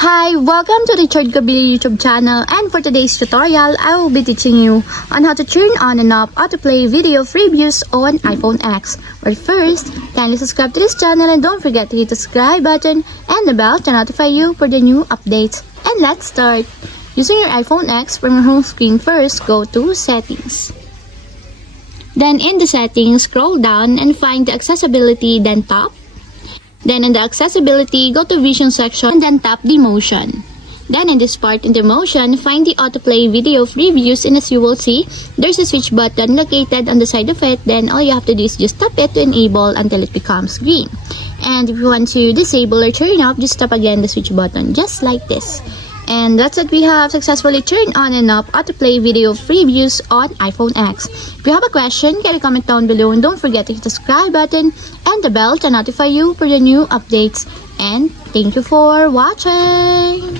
Hi, welcome to the Chord Kabili YouTube channel, and for today's tutorial, I will be teaching you on how to turn on and off autoplay video previews on iPhone X. But first, kindly subscribe to this channel and don't forget to hit the subscribe button and the bell to notify you for the new updates. And let's start. Using your iPhone X, from your home screen first, go to Settings. Then in the settings, scroll down and find the accessibility, then tap. Then in the accessibility, go to vision section and then tap the motion. Then in this part in the motion, find the autoplay video previews, and as you will see, there's a switch button located on the side of it. Then all you have to do is just tap it to enable until it becomes green. And if you want to disable or turn off, just tap again the switch button, just like this. And that's it, we have successfully turned on and off autoplay video previews on iPhone X. If you have a question, can you comment down below, and don't forget to hit the subscribe button and the bell to notify you for the new updates. And thank you for watching!